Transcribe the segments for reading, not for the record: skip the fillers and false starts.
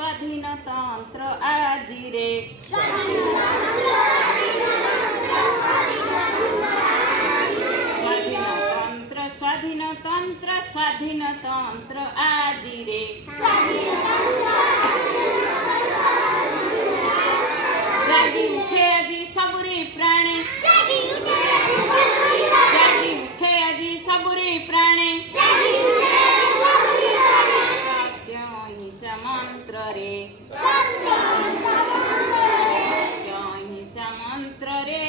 स्वाधीन तंत्र आजी रे स्वाधीन तंत्र आजी रे जागी उठे आजी सबुरी प्राणी जागी उठे आजी सबुरी प्राणी सत्य अहिंसा मंत्र रे सत्य अहिंसा मंत्र रे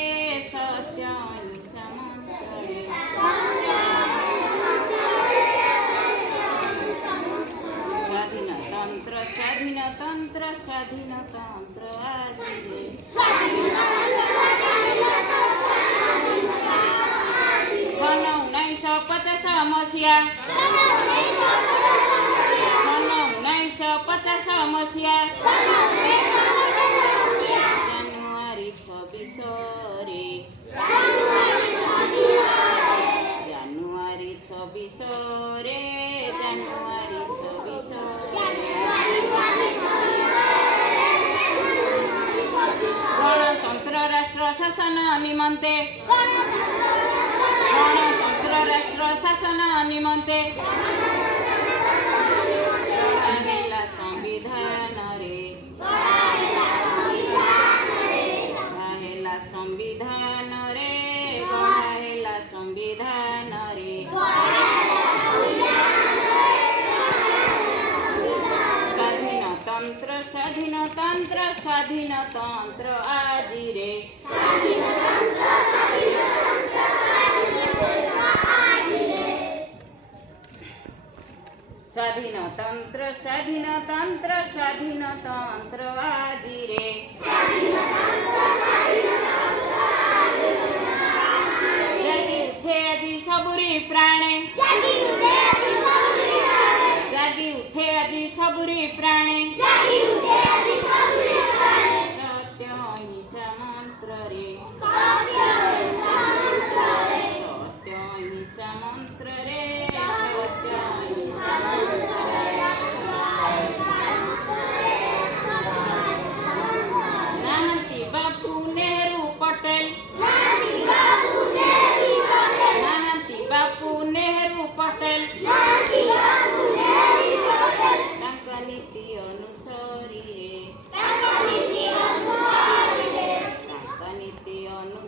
सत्य अहिंसा मंत्र रे स्वाधीन तंत्र आजी रे सन 1950 मसीहा 1950 मसीहा जानुआरी 26 रे जानुआरी 26 रे जानुआरी 26 गणतंत्र राष्ट्र शासन निमंते गणतंत्र राष्ट्र शासन निमंते गढ़ाहेला संविधान रे गढ़ाहेला संविधान रे गढ़ाहेला संविधान रे स्वाधीन तंत्र आजी रे स्वाधीन तंत्र आजी रे जागी उठे आजी सबुरी प्राणी जागी उठे आजी सबुरी प्राणी सत्य अहिंसा मंत्र रे सत्य अहिंसा मंत्र रे